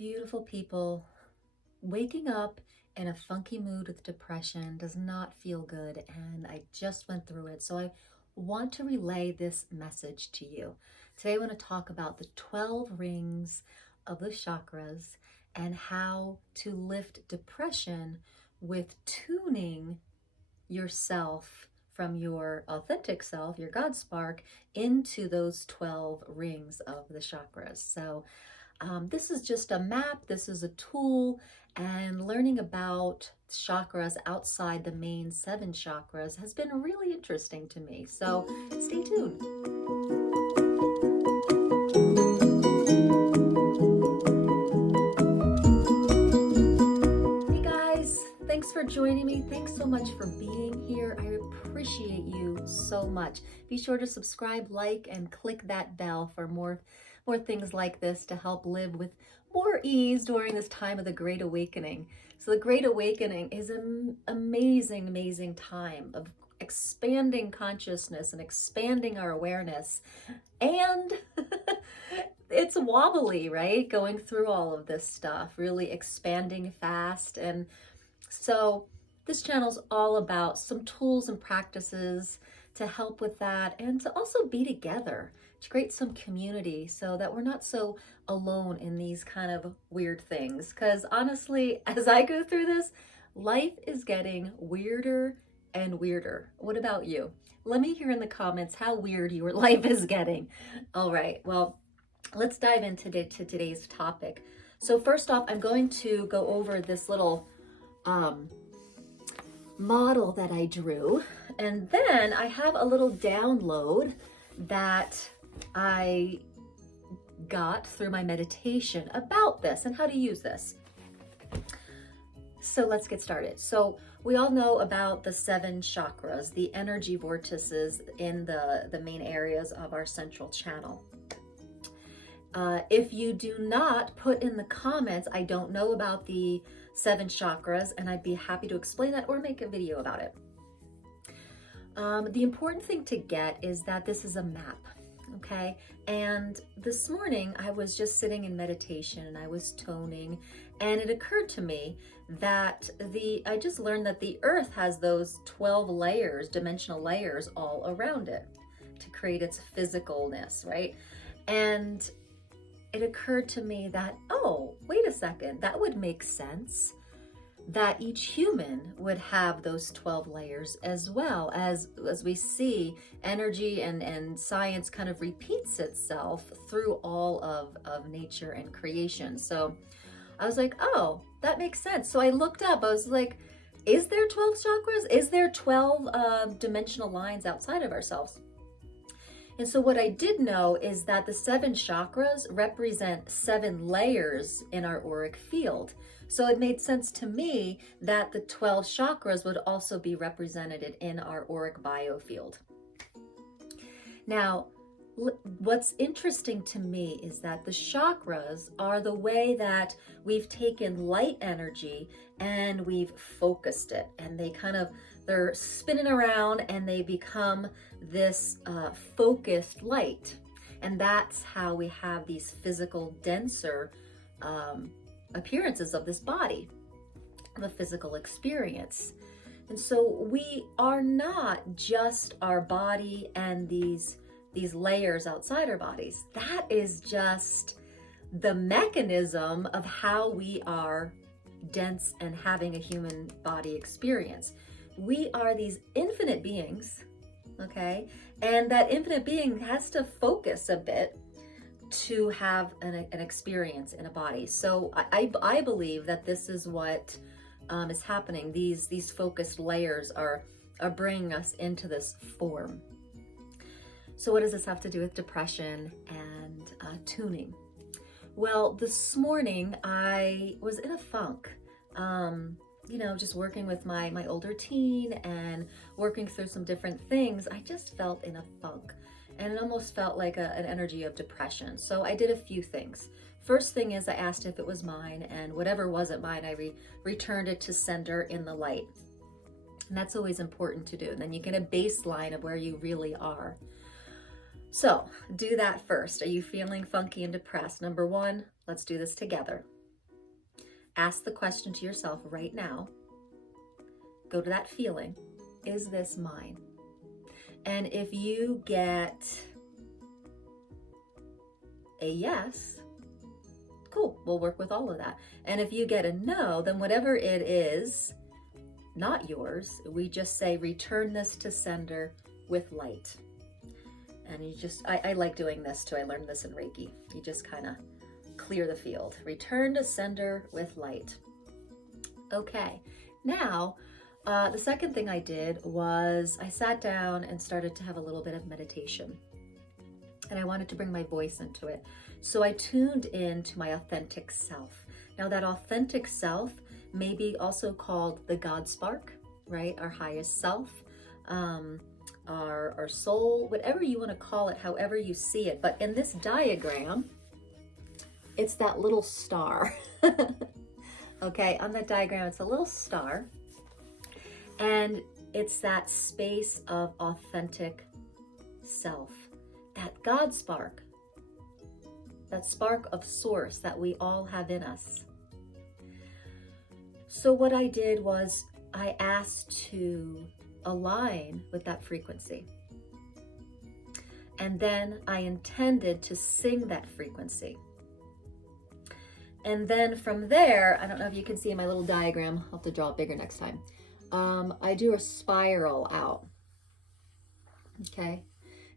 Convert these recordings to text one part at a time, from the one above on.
Beautiful people, waking up in a funky mood with depression does not feel good, and I just went through it. So I want to relay this message to you. Today I want to talk about the 12 rings of the chakras and how to lift depression with tuning yourself from your authentic self, your God spark, into those 12 rings of the chakras. So this is just a map, this is a tool, and learning about chakras outside the main 7 chakras has been really interesting to me. So stay tuned. Hey guys, thanks for joining me. Thanks so much for being here. I appreciate you so much. Be sure to subscribe, like, and click that bell for more things like this to help live with more ease during this time of the Great Awakening. So the Great Awakening is an amazing time of expanding consciousness and expanding our awareness. And it's wobbly, right? Going through all of this stuff, really expanding fast. And so this channel's all about some tools and practices to help with that, and to also be together, to create some community so that we're not so alone in these kind of weird things. Because honestly, as I go through this, life is getting weirder and weirder. What about you? Let me hear in the comments how weird your life is getting. All right, well, let's dive into today's topic. So first off, I'm going to go over this little model that I drew, and then I have a little download that I got through my meditation about this and how to use this. So let's get started. So we all know about the 7 chakras, the energy vortices in the main areas of our central channel. If you do not, put in the comments, I don't know about the 7 chakras, and I'd be happy to explain that or make a video about it. The important thing to get is that this is a map, okay? And this morning I was just sitting in meditation and I was toning, and it occurred to me that I just learned that the earth has those 12 layers, dimensional layers all around it to create its physicalness, right? And it occurred to me that, oh, wait a second, that would make sense that each human would have those 12 layers, as well as we see energy and science kind of repeats itself through all of nature and creation. So I was like, oh, that makes sense. So I looked up, I was like, is there 12 chakras? Is there 12 dimensional lines outside of ourselves? And so what I did know is that the 7 chakras represent 7 layers in our auric field. So it made sense to me that the 12 chakras would also be represented in our auric biofield. Now, what's interesting to me is that the chakras are the way that we've taken light energy and we've focused it, and they're spinning around and they become this focused light. And that's how we have these physical, denser appearances of this body, the physical experience. And so we are not just our body and these layers outside our bodies. That is just the mechanism of how we are dense and having a human body experience. We are these infinite beings, okay? And that infinite being has to focus a bit to have an experience in a body. So I believe that this is what is happening. These focused layers are bringing us into this form. So what does this have to do with depression and tuning? Well, this morning I was in a funk. Just working with my older teen and working through some different things. I just felt in a funk, and it almost felt like an energy of depression. So I did a few things. First thing is I asked if it was mine, and whatever wasn't mine, I returned it to sender in the light. And that's always important to do. And then you get a baseline of where you really are. So do that first. Are you feeling funky and depressed? Number one, let's do this together. Ask the question to yourself right now. Go to that feeling. Is this mine? And if you get a yes, cool, we'll work with all of that. And if you get a no, then whatever it is, not yours, we just say, return this to sender with light. And you just, I like doing this too. I learned this in Reiki. You just kind of clear the field. Return to sender with light. Okay, now, the second thing I did was I sat down and started to have a little bit of meditation. And I wanted to bring my voice into it. So I tuned in to my authentic self. Now that authentic self may be also called the God spark, right? Our highest self, our soul, whatever you want to call it, however you see it. But in this diagram, it's that little star. Okay, on that diagram, it's a little star. And it's that space of authentic self, that God spark, that spark of source that we all have in us. So what I did was I asked to align with that frequency. And then I intended to sing that frequency. And then from there, I don't know if you can see in my little diagram, I'll have to draw it bigger next time. I do a spiral out. Okay.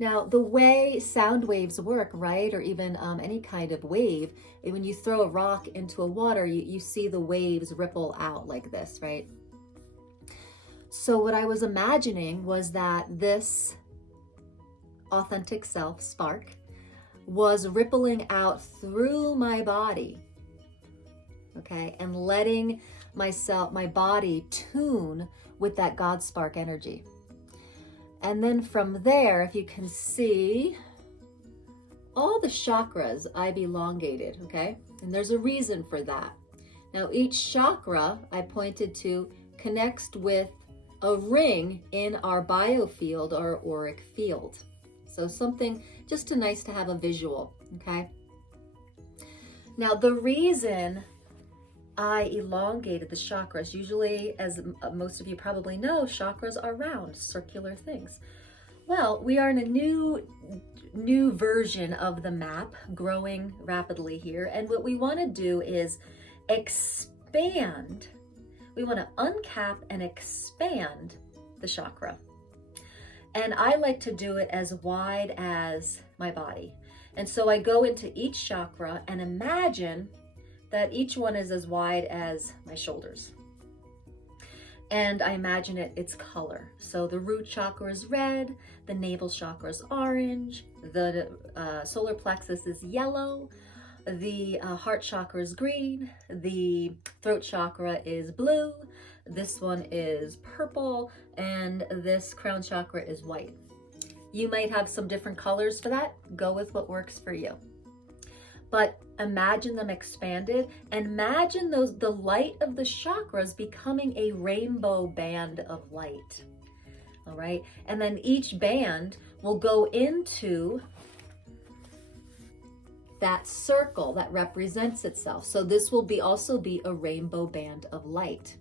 Now, the way sound waves work, right, or even any kind of wave, when you throw a rock into a water, you see the waves ripple out like this, right? So what I was imagining was that this authentic self spark was rippling out through my body, okay, and letting my body tune with that God spark energy. And then from there, if you can see, all the chakras I've elongated, okay? And there's a reason for that. Now, each chakra I pointed to connects with a ring in our biofield, our auric field. So something just nice to have a visual, okay? Now, the reason I elongated the chakras, usually, as most of you probably know, chakras are round, circular things. Well, we are in a new version of the map, growing rapidly here. And what we want to do is expand. We want to uncap and expand the chakra. And I like to do it as wide as my body. And so I go into each chakra and imagine that each one is as wide as my shoulders. And I imagine its color. So the root chakra is red, the navel chakra is orange, the solar plexus is yellow, the heart chakra is green, the throat chakra is blue, this one is purple, and this crown chakra is white. You might have some different colors for that. Go with what works for you. But imagine them expanded, and imagine the light of the chakras becoming a rainbow band of light. All right, and then each band will go into that circle that represents itself. So this will also be a rainbow band of light.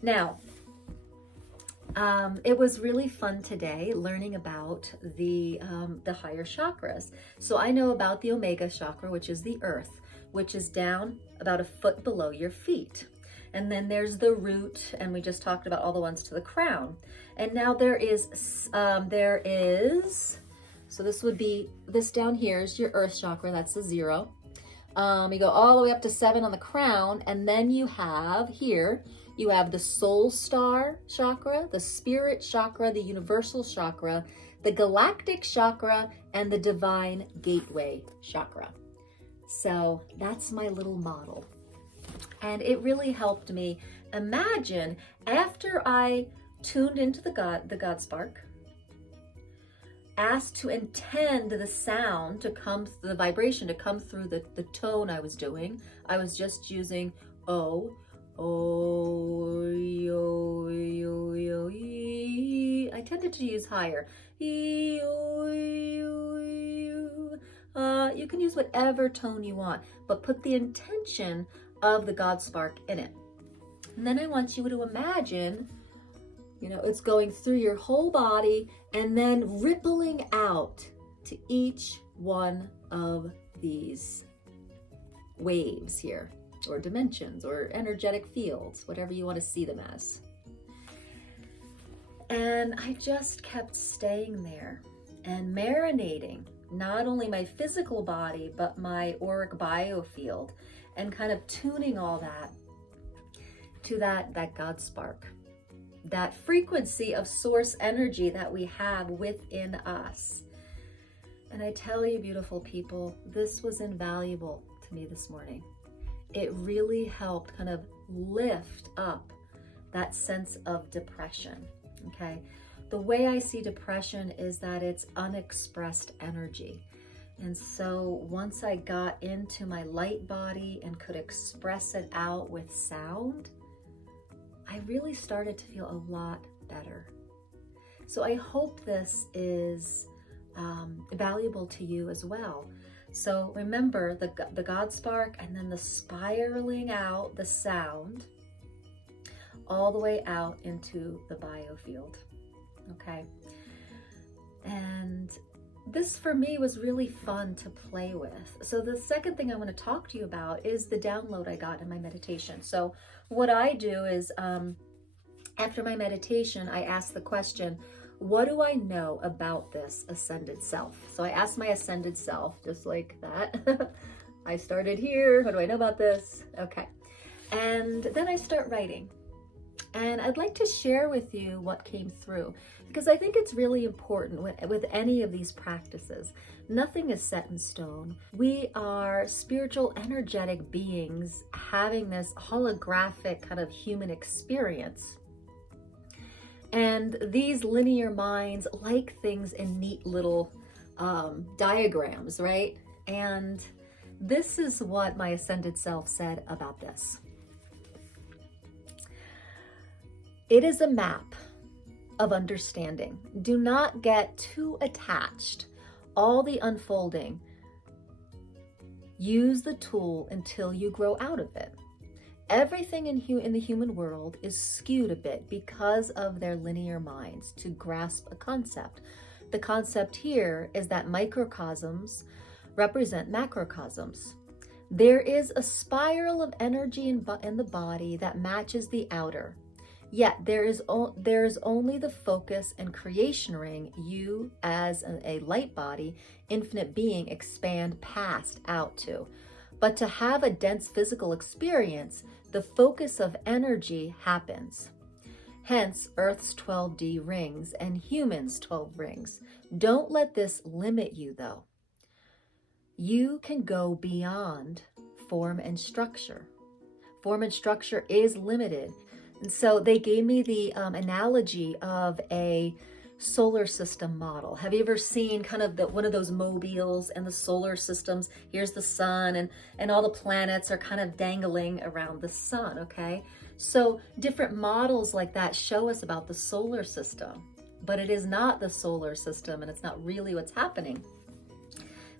Now, it was really fun today learning about the higher chakras. So I know about the Omega chakra, which is the earth, which is down about a foot below your feet. And then there's the root, and we just talked about all the ones to the crown. And now there is, so this would be, this down here is your earth chakra, that's the 0. You go all the way up to 7 on the crown, and then you have here, you have the soul star chakra, the spirit chakra, the universal chakra, the galactic chakra, and the divine gateway chakra. So that's my little model. And it really helped me imagine after I tuned into the God spark, asked to intend the sound to come, the vibration to come through the tone I was doing. I was just using O, yo, yo, yo, e. I tended to use higher. E, o, yo, yo. You can use whatever tone you want, but put the intention of the God spark in it. And then I want you to imagine, it's going through your whole body and then rippling out to each one of these waves here, or dimensions, or energetic fields, whatever you want to see them as. And I just kept staying there and marinating not only my physical body, but my auric biofield, and kind of tuning all that to that God spark, that frequency of source energy that we have within us. And I tell you, beautiful people, this was invaluable to me this morning. It really helped kind of lift up that sense of depression, okay? The way I see depression is that it's unexpressed energy. And so once I got into my light body and could express it out with sound, I really started to feel a lot better. So I hope this is valuable to you as well. So remember the God spark, and then the spiraling out, the sound, all the way out into the biofield, okay? And this for me was really fun to play with. So the second thing I want to talk to you about is the download I got in my meditation. So what I do is after my meditation, I ask the question, what do I know about this ascended self? So I asked my ascended self, just like that. I started here. What do I know about this? Okay. And then I start writing. And I'd like to share with you what came through, because I think it's really important with any of these practices. Nothing is set in stone. We are spiritual, energetic beings having this holographic kind of human experience. And these linear minds like things in neat little diagrams, right? And this is what my ascended self said about this. It is a map of understanding. Do not get too attached. All the unfolding. Use the tool until you grow out of it. Everything in the human world is skewed a bit because of their linear minds to grasp a concept. The concept here is that microcosms represent macrocosms. There is a spiral of energy in the body that matches the outer. Yet there is only the focus and creation ring you as a light body, infinite being, expand past out to. But to have a dense physical experience, the focus of energy happens. Hence, Earth's 12D rings and humans' 12 rings. Don't let this limit you, though. You can go beyond form and structure. Form and structure is limited. And so they gave me the analogy of a solar system model. Have you ever seen kind of one of those mobiles and the solar systems? Here's the sun and all the planets are kind of dangling around the sun, okay? So different models like that show us about the solar system, but it is not the solar system, and it's not really what's happening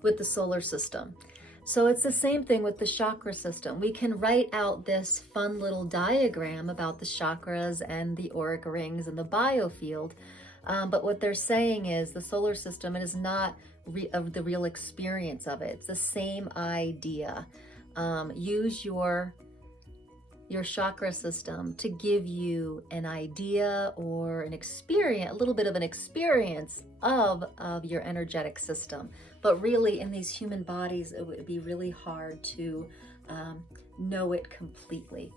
with the solar system. So it's the same thing with the chakra system. We can write out this fun little diagram about the chakras and the auric rings and the biofield. But what they're saying is the solar system, it is not the real experience of it. It's the same idea. Use your chakra system to give you an idea or an experience, a little bit of an experience of your energetic system. But really in these human bodies, it would be really hard to know it completely.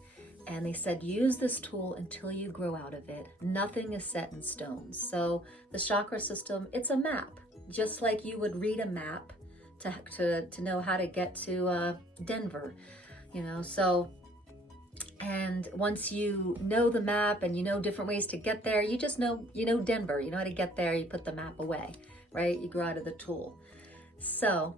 And they said, use this tool until you grow out of it. Nothing is set in stone. So the chakra system, it's a map, just like you would read a map to know how to get to Denver, so. And once you know the map and you know different ways to get there, you just know, Denver, you know how to get there, you put the map away, right? You grow out of the tool. So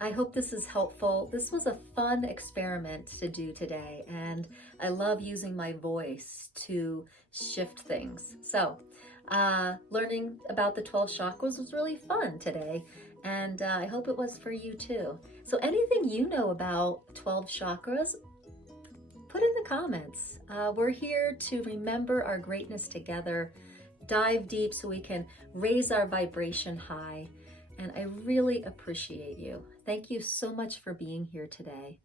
I hope this is helpful. This was a fun experiment to do today, and I love using my voice to shift things. So learning about the 12 chakras was really fun today, and I hope it was for you too. So anything you know about 12 chakras, put in the comments. We're here to remember our greatness together, dive deep so we can raise our vibration high. And I really appreciate you. Thank you so much for being here today.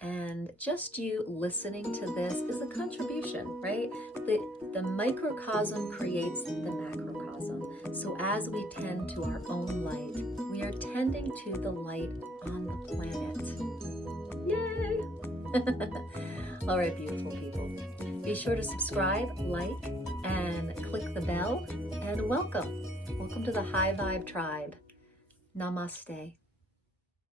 And just you listening to this is a contribution, right? The microcosm creates the macrocosm. So as we tend to our own light, we are tending to the light on the planet. Yay! All right, beautiful people. Be sure to subscribe, like, and click the bell. And welcome. Welcome to the High Vibe Tribe. Namaste.